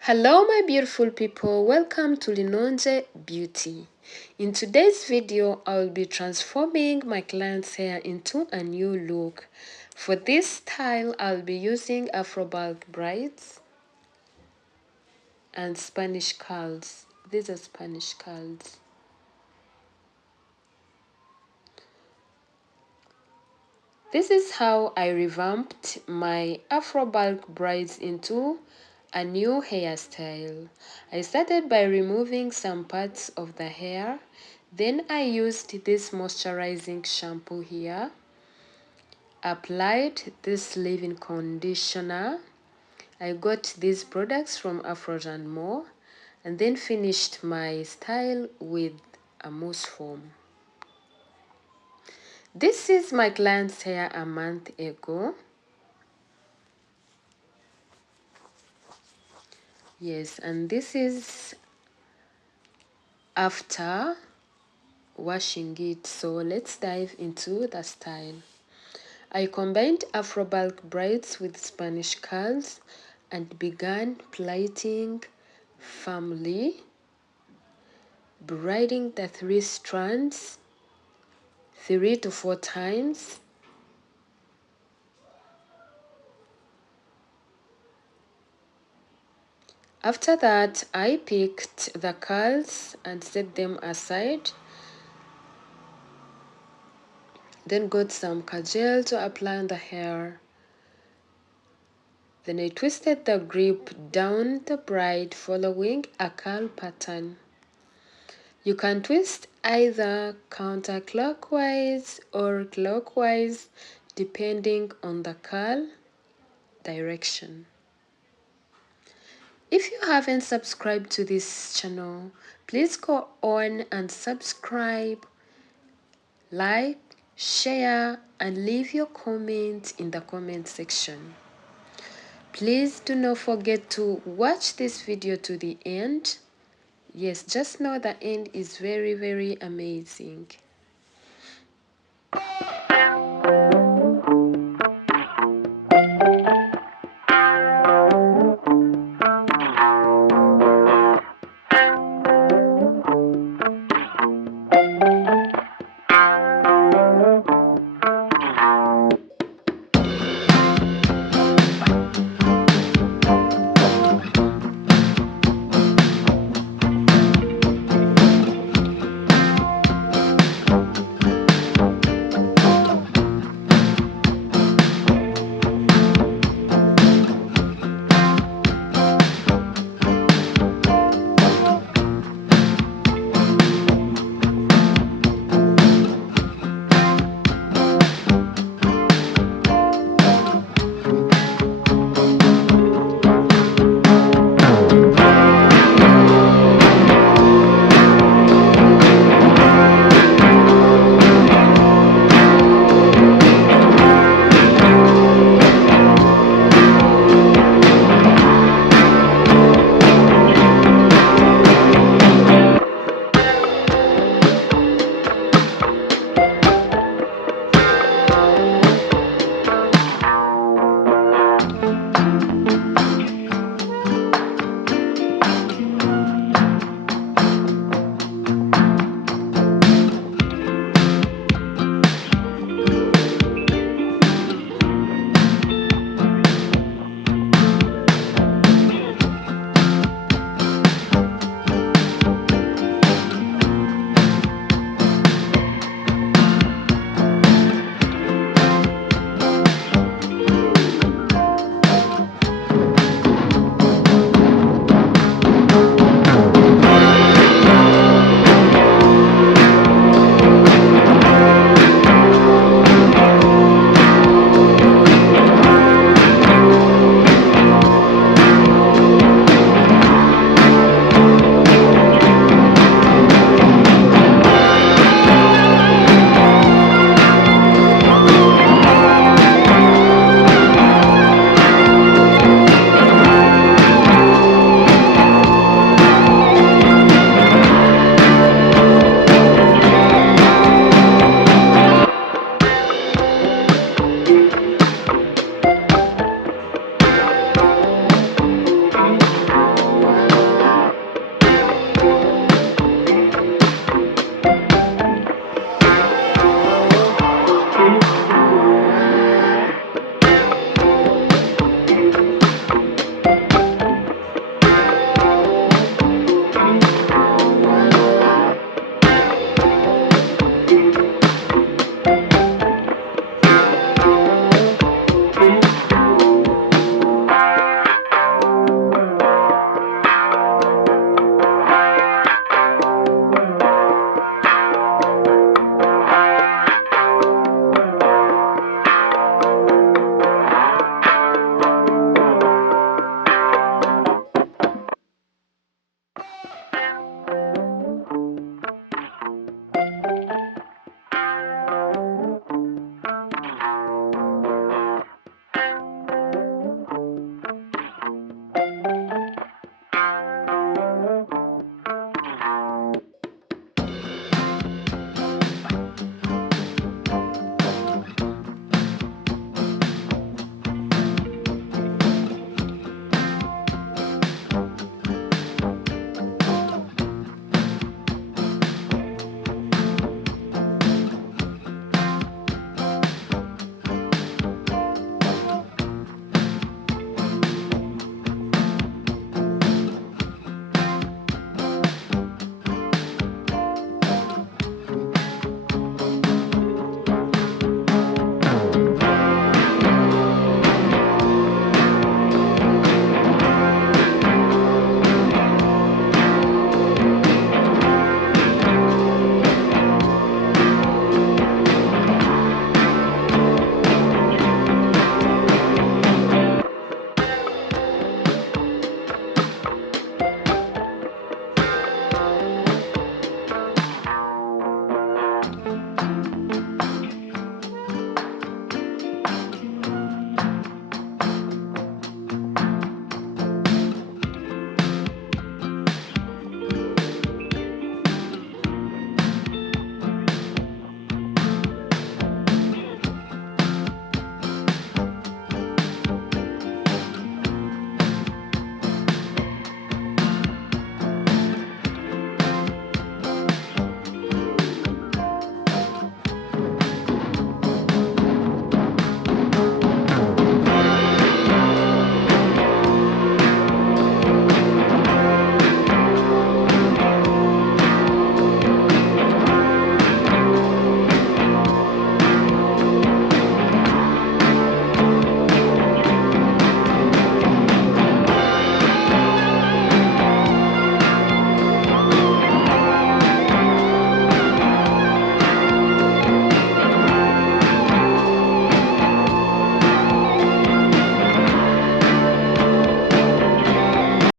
Hello my beautiful people, welcome to Linonje Beauty. In today's video, I will be transforming my client's hair into a new look. For this style, I'll be using Afro braids and Spanish curls. These are Spanish curls. This is how I revamped my Afro braids into a new hairstyle. I started by removing some parts of the hair. Then I used this moisturizing shampoo here. Applied this leave-in conditioner. I got these products from AfrosAndMo, and then finished my style with a mousse foam. This is my client's hair a month ago. Yes, and this is after washing it. So let's dive into the style. I combined Afro braids with Spanish curls and began plaiting firmly, braiding the 3 strands 3 to 4 times. After that, I picked the curls and set them aside. Then got some gel to apply on the hair. Then I twisted the grip down the braid following a curl pattern. You can twist either counterclockwise or clockwise depending on the curl direction. If you haven't subscribed to this channel, please go on and subscribe, like, share, and leave your comment in the comment section. Please do not forget to watch this video to the end. Yes, just know the end is very, very amazing.